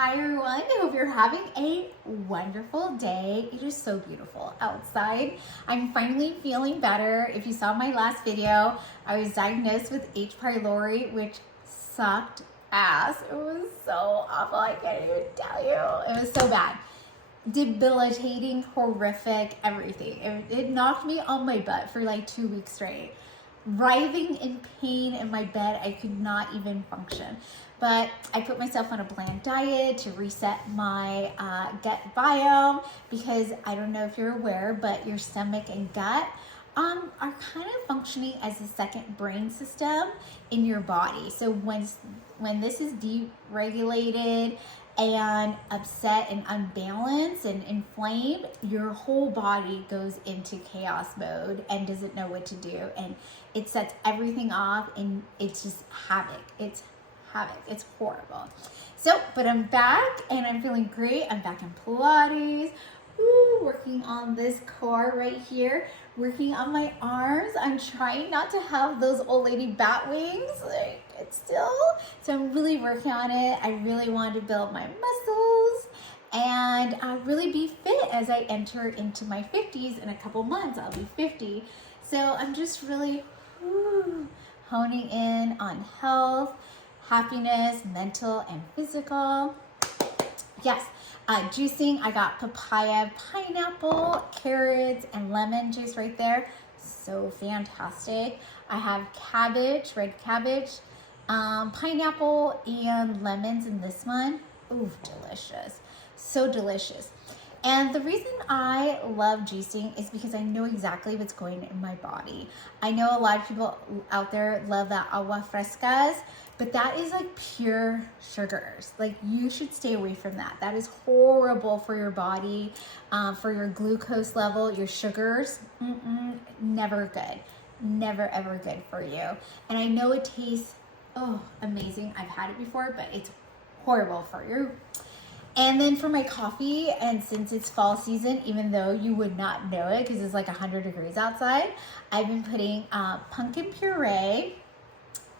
Hi everyone, I hope you're having a wonderful day. It is so beautiful outside. I'm finally feeling better. If you saw my last video, I was diagnosed with H. pylori, which sucked ass. It was so awful, I can't even tell you. It was so bad. Debilitating, horrific, everything. It knocked me on my butt for like 2 weeks straight. Writhing in pain in my bed, I could not even function. But I put myself on a bland diet to reset my gut biome, because I don't know if you're aware, but your stomach and gut are kind of functioning as a second brain system in your body. So when this is deregulated and upset and unbalanced and inflamed, your whole body goes into chaos mode and doesn't know what to do, and it sets everything off, and it's just havoc. It's havoc. It's horrible. So, but I'm back and I'm feeling great. I'm back in Pilates. Woo, working on this core right here, working on my arms. I'm trying not to have those old lady bat wings. Like, it's still, so I'm really working on it. I really want to build my muscles and really be fit as I enter into my 50s. In a couple months, I'll be 50. So I'm just really honing in on health, happiness, mental and physical. Yes, juicing, I got papaya, pineapple, carrots, and lemon juice right there. So fantastic. I have cabbage, red cabbage, pineapple, and lemons in this one. Ooh, delicious. So delicious. And the reason I love juicing is because I know exactly what's going in my body. I know a lot of people out there love the agua frescas, but that is like pure sugars. Like, you should stay away from that. That is horrible for your body, for your glucose level, your sugars. Never good. Never ever good for you. And I know it tastes, amazing. I've had it before, but it's horrible for you. And then for my coffee, and since it's fall season, even though you would not know it because it's like 100 degrees outside, I've been putting pumpkin puree,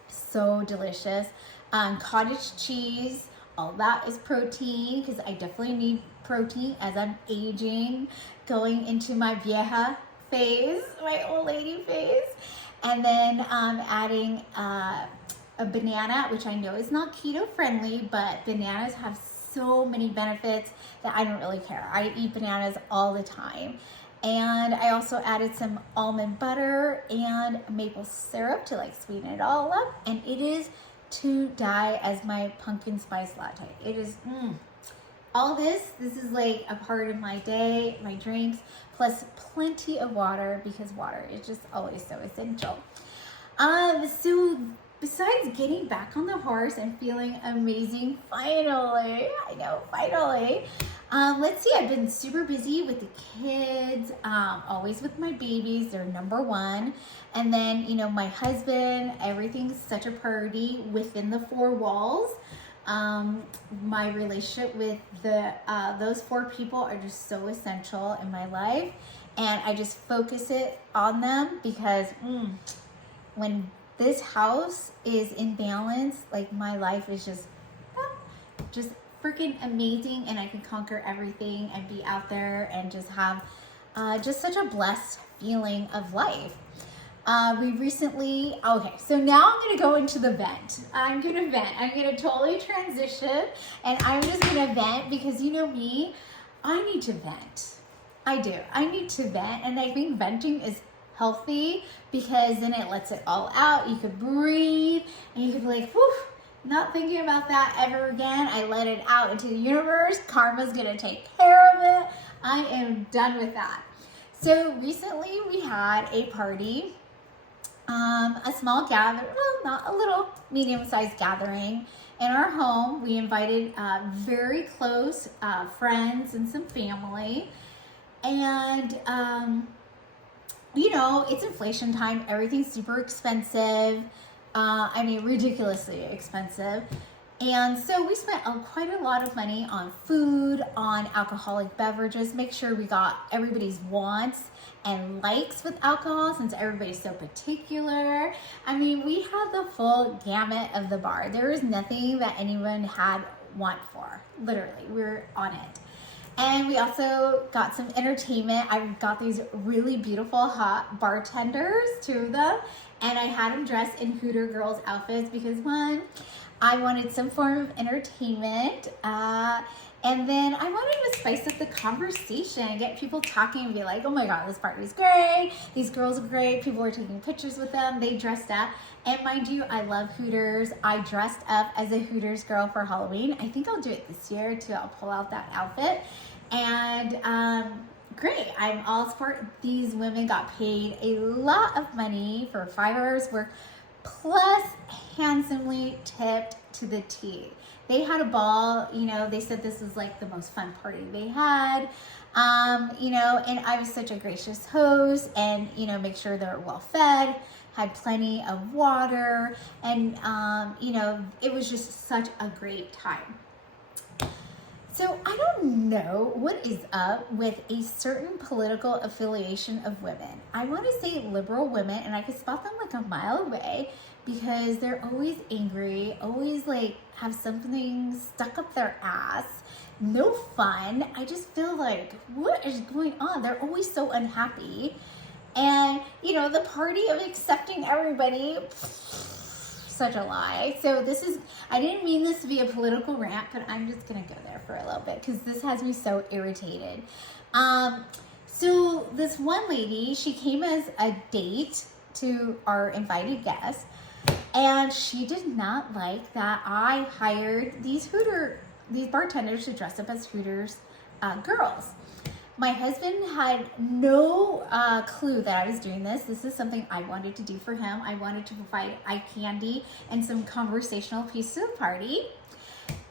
so delicious, cottage cheese. All that is protein, because I definitely need protein as I'm aging, going into my vieja phase, my old lady phase. And then adding a banana, which I know is not keto friendly, but bananas have so many benefits that I don't really care. I eat bananas all the time. And I also added some almond butter and maple syrup to like sweeten it all up. And it is to die as my pumpkin spice latte. It is, all this is like a part of my day, my drinks, plus plenty of water, because water is just always so essential. So besides getting back on the horse and feeling amazing, finally, let's see, I've been super busy with the kids, always with my babies, they're number one. And then, my husband, everything's such a priority within the four walls. My relationship with those four people are just so essential in my life. And I just focus it on them, because when this house is in balance, like, my life is just freaking amazing, and I can conquer everything and be out there and just have just such a blessed feeling of life. We recently, so now I'm gonna go into the vent. I'm gonna totally transition, and I'm just gonna vent, because you know me, I need to vent. I do. I need to vent, and I think venting is healthy, because then it lets it all out. You could breathe, and you could be like, whew, not thinking about that ever again. I let it out into the universe. Karma's gonna take care of it. I am done with that. So recently we had a party, a small gathering, well, not a little, medium-sized gathering in our home. We invited very close friends and some family, and it's inflation time. Everything's super expensive. Ridiculously expensive. And so we spent quite a lot of money on food, on alcoholic beverages, make sure we got everybody's wants and likes with alcohol, since everybody's so particular. We had the full gamut of the bar. There was nothing that anyone had want for. Literally, we're on it. And we also got some entertainment. I got these really beautiful hot bartenders, 2 of them, and I had them dressed in Hooter girls outfits because one, I wanted some form of entertainment, and then I wanted to spice up the conversation, get people talking and be like, oh my God, this party was great. These girls are great. People were taking pictures with them. They dressed up. And mind you, I love Hooters. I dressed up as a Hooters girl for Halloween. I think I'll do it this year too. I'll pull out that outfit. And great, I'm all for these women got paid a lot of money for 5 hours work, plus handsomely tipped to the T. They had a ball, you know, they said this was like the most fun party they had, you know, and I was such a gracious host and, you know, make sure they were well fed, had plenty of water, and, you know, it was just such a great time. So I don't know what is up with a certain political affiliation of women. I want to say liberal women, and I can spot them like a mile away because they're always angry, always like have something stuck up their ass, no fun. I just feel like, what is going on? They're always so unhappy. And, you know, the party of accepting everybody, such a lie. So this is, I didn't mean this to be a political rant, but I'm just gonna go there for a little bit because this has me so irritated. So this one lady, she came as a date to our invited guests, and she did not like that I hired these bartenders to dress up as Hooters girls. My husband had no clue that I was doing this. This is something I wanted to do for him. I wanted to provide eye candy and some conversational piece to the party.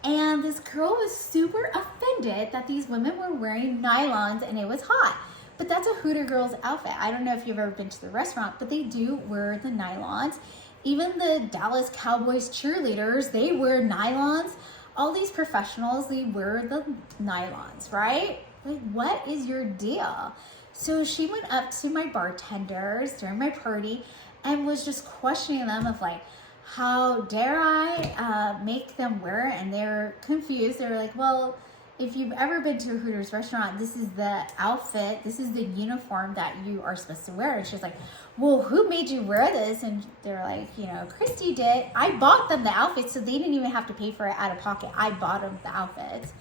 And this girl was super offended that these women were wearing nylons and it was hot. But that's a Hooter girl's outfit. I don't know if you've ever been to the restaurant, but they do wear the nylons. Even the Dallas Cowboys cheerleaders, they wear nylons. All these professionals, they wear the nylons, right? Like, what is your deal? So she went up to my bartenders during my party and was just questioning them of like, how dare I make them wear it? And they're confused. They're like, well, if you've ever been to a Hooters restaurant, this is the outfit, this is the uniform that you are supposed to wear. And she's like, well, who made you wear this? And they're like, you know, Christy did. I bought them the outfits, so they didn't even have to pay for it out of pocket. I bought them the outfits.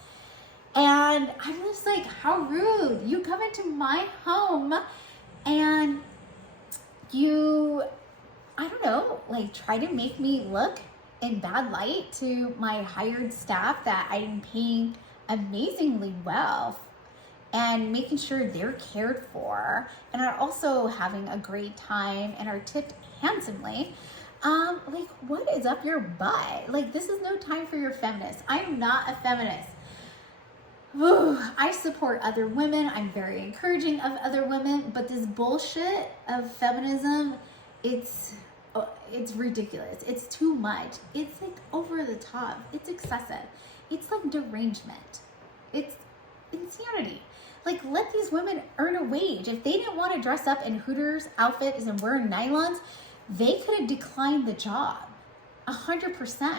And I'm just like, how rude. You come into my home and you, I don't know, like try to make me look in bad light to my hired staff that I'm paying amazingly well and making sure they're cared for and are also having a great time and are tipped handsomely. Like, what is up your butt? Like, this is no time for your feminists. I'm not a feminist. Ooh, I support other women. I'm very encouraging of other women, but this bullshit of feminism, it's ridiculous. It's too much. It's like over the top. It's excessive. It's like derangement. It's insanity. Like, let these women earn a wage. If they didn't want to dress up in Hooters outfits and wear nylons, they could have declined the job. 100%.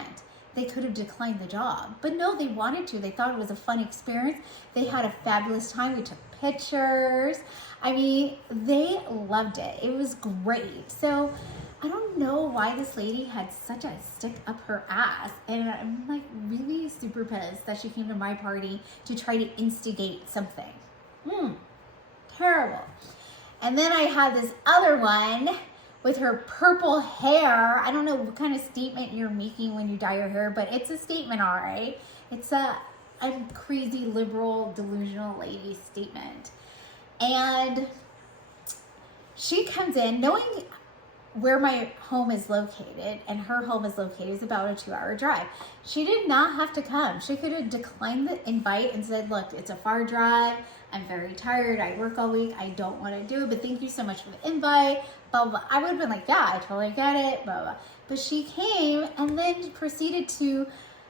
They could have declined the job. But no, they wanted to. They thought it was a fun experience. They had a fabulous time. We took pictures. I mean, they loved it. It was great. So I don't know why this lady had such a stick up her ass. And I'm like really super pissed that she came to my party to try to instigate something. Terrible. And then I had this other one with her purple hair. I don't know what kind of statement you're making when you dye your hair, but it's a statement, all right? It's a crazy liberal delusional lady statement. And she comes in knowing where my home is located, and her home is located is about a 2-hour drive. She did not have to come. She could have declined the invite and said, look, it's a far drive. I'm very tired. I work all week. I don't want to do it, but thank you so much for the invite. Blah, blah. I would have been like, yeah, I totally get it. Blah, blah. But she came and then proceeded to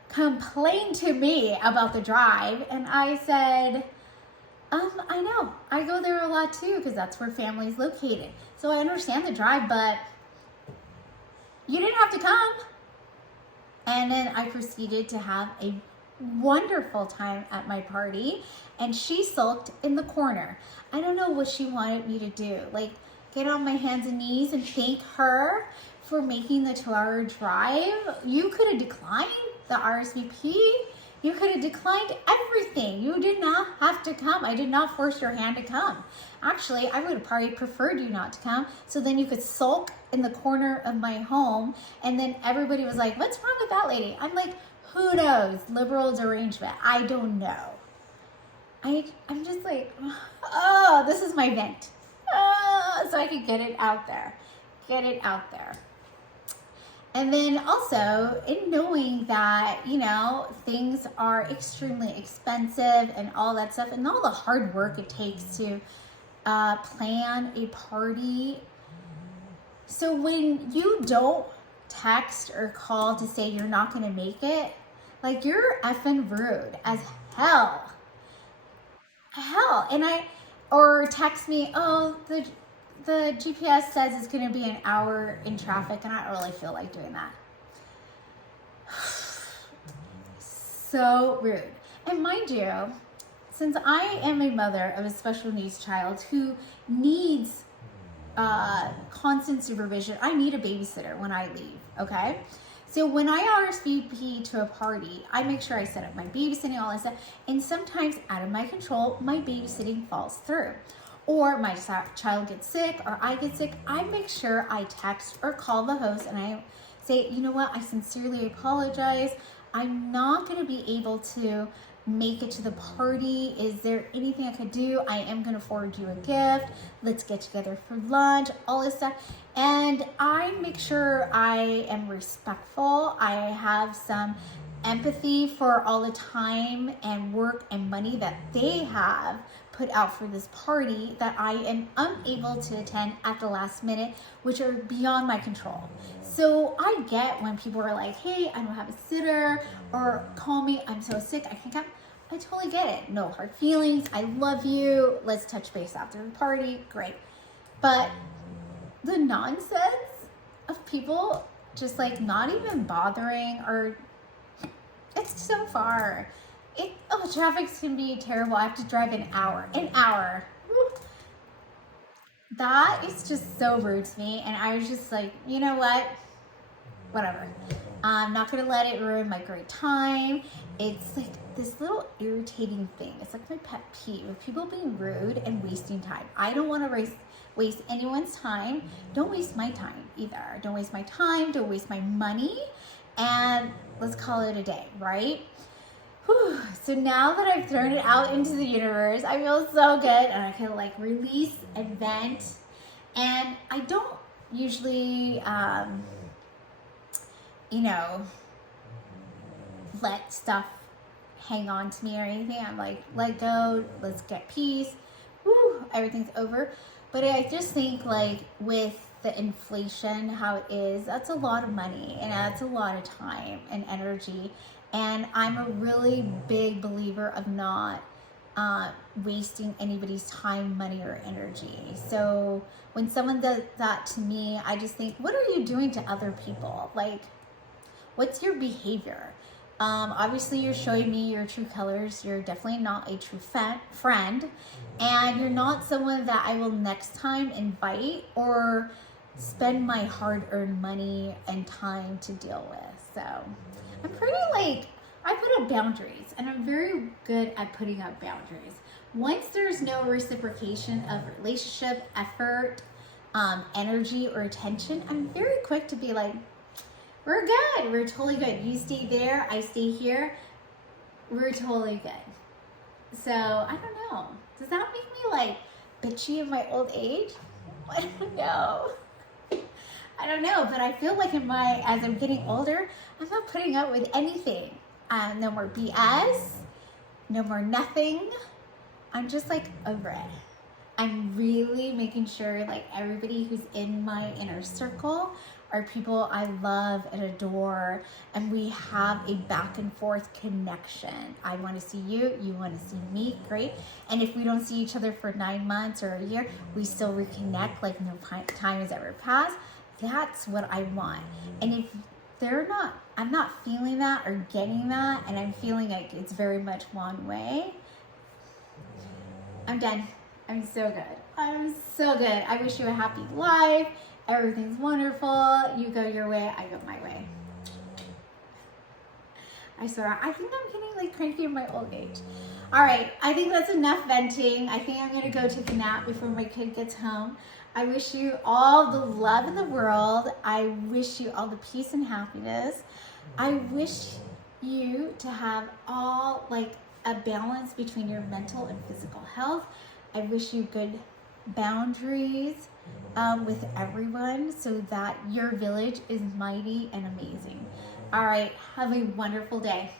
complain to me about the drive. And I said, I know. I go there a lot too because that's where family's located. So I understand the drive, but you didn't have to come. And then I proceeded to have a wonderful time at my party, and she sulked in the corner. I don't know what she wanted me to do, like get on my hands and knees and thank her for making the 2-hour drive. You could have declined the RSVP. You could have declined everything. You did not have to come. I did not force your hand to come. Actually, I would have probably preferred you not to come, so then you could sulk in the corner of my home, and then everybody was like, what's wrong with that lady? I'm like, who knows? Liberal derangement. I don't know. I'm just like, oh, this is my vent. Oh, so I could get it out there. Get it out there. And then also in knowing that, you know, things are extremely expensive and all that stuff, and all the hard work it takes to plan a party. So when you don't text or call to say you're not going to make it, like, you're effing rude as hell. And or text me, oh, the GPS says it's going to be an hour in traffic, and I don't really feel like doing that. So rude. And mind you, since I am a mother of a special needs child who needs constant supervision, I need a babysitter when I leave, okay? So when I RSVP to a party, I make sure I set up my babysitting, all that stuff, and sometimes out of my control, my babysitting falls through. Or my child gets sick, or I get sick. I make sure I text or call the host and I say, you know what, I sincerely apologize. I'm not gonna be able to make it to the party. Is there anything I could do? I am gonna forward you a gift. Let's get together for lunch, all this stuff. And I make sure I am respectful. I have some empathy for all the time and work and money that they have put out for this party that I am unable to attend at the last minute, which are beyond my control. So I get when people are like, hey, I don't have a sitter, or call me, I'm so sick, I can't come. I totally get it. No hard feelings. I love you. Let's touch base after the party. Great. But the nonsense of people just like not even bothering, or it's so far. Traffic can be terrible. I have to drive an hour. Woo. That is just so rude to me. And I was just like, you know what? Whatever. I'm not going to let it ruin my great time. It's like this little irritating thing. It's like my pet peeve of people being rude and wasting time. I don't want to waste anyone's time. Don't waste my time either. Don't waste my time. Don't waste my money. And let's call it a day, right? Whew. So now that I've thrown it out into the universe, I feel so good, and I can like release and vent. And I don't usually, you know, let stuff hang on to me or anything. I'm like, let go, let's get peace. Whew, everything's over. But I just think like with the inflation, how it is, that's a lot of money, and that's a lot of time and energy. And I'm a really big believer of not wasting anybody's time, money, or energy. So when someone does that to me, I just think, what are you doing to other people? Like, what's your behavior? Obviously, you're showing me your true colors. You're definitely not a true friend. And you're not someone that I will next time invite or spend my hard-earned money and time to deal with. So I'm pretty like, I put up boundaries, and I'm very good at putting up boundaries. Once there's no reciprocation of relationship, effort, energy, or attention, I'm very quick to be like, we're good, we're totally good. You stay there, I stay here, we're totally good. So I don't know, does that make me like bitchy in my old age? I don't know. I don't know, but I feel like as I'm getting older, I'm not putting up with anything. No more BS, no more nothing. I'm just like over it. I'm really making sure like everybody who's in my inner circle are people I love and adore, and we have a back and forth connection. I want to see you, you want to see me, great. And if we don't see each other for 9 months or a year, we still reconnect like no time has ever passed. That's what I want. And if I'm not feeling that or getting that, and I'm feeling like it's very much one way. I'm done. I'm so good. I'm so good. I wish you a happy life. Everything's wonderful. You go your way, I go my way. I swear, I think I'm getting like cranky in my old age. All right, I think that's enough venting. I think I'm gonna go take a nap before my kid gets home. I wish you all the love in the world. I wish you all the peace and happiness. I wish you to have all like a balance between your mental and physical health. I wish you good boundaries with everyone so that your village is mighty and amazing. All right, have a wonderful day.